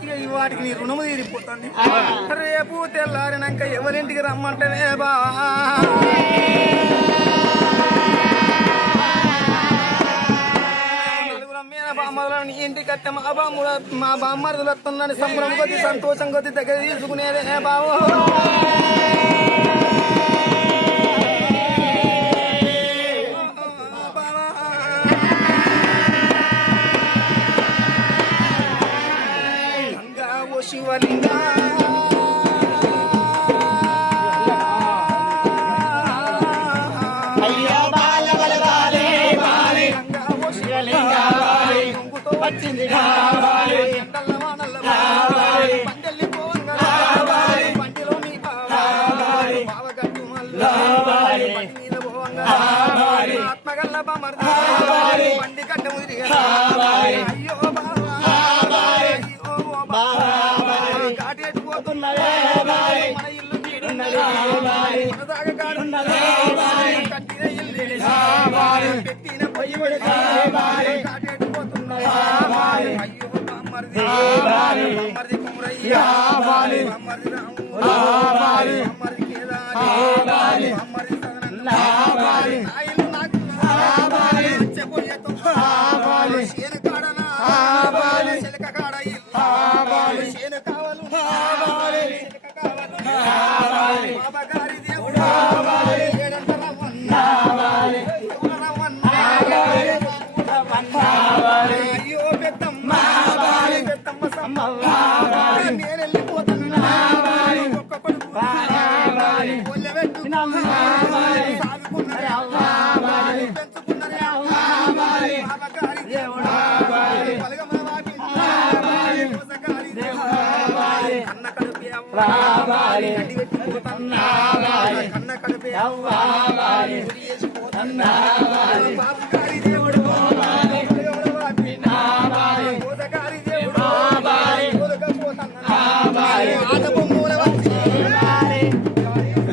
ఇక ఈ వాటికి నీ రుణము తీరిపోతుంది. రేపు తెల్లారినాక ఎవరింటికి రమ్మంటేనే బా బామ్మని ఇంటికి అట్టే మా బామ్మరుదులు వస్తున్నాను సంబరం కొద్ది సంతోషం కొద్ది దగ్గర తీసుకునేదే బావు. గంగా ఓ శివలింగా వచ్చింది పంటల్లి పంటలో నీ బావగట్టు మీద పోవంగా ఆత్మగల్ల పండి కట్ట ముదిరి అయ్యో కాటి ఎట్టుపోతున్నది మన ఇల్లు తీడున్నది దాకా కాడున్నది కట్టిన ఇల్లు పెట్టిన పొయ్యి కాటి ఎట్టుపోతున్నది అయ్యో బామ్మర్ది బామ్మర్ది కుమరయ్య బామ్మర్ది రాముడు బామ్మర్ది కేదారి బామ్మర్ది సదనన్న నా ఇల్లు నాకు చెప్పొయ్యతో శేను కాడనా చిలక కాడ ఇల్లు శేను కావలు చిలక కావలు బాబగారి దేవుడు ఏడంత రవ్వన్న అయ్యో పెద్దమ్మ పెద్దమ్మ సమ్మవ్వ నేను వెళ్ళిపోతున్నా ఒక్క కొడుకు ఒళ్ళె పెట్టుకున్నా సాదుకున్నారే పెంచుకున్నారే బాబగారి దేవుడు పలగమ వాపి కన్న కడుపే గడ్డి పెట్టిపోతున్నా కన్న కడుపే వేసిపోతున్నా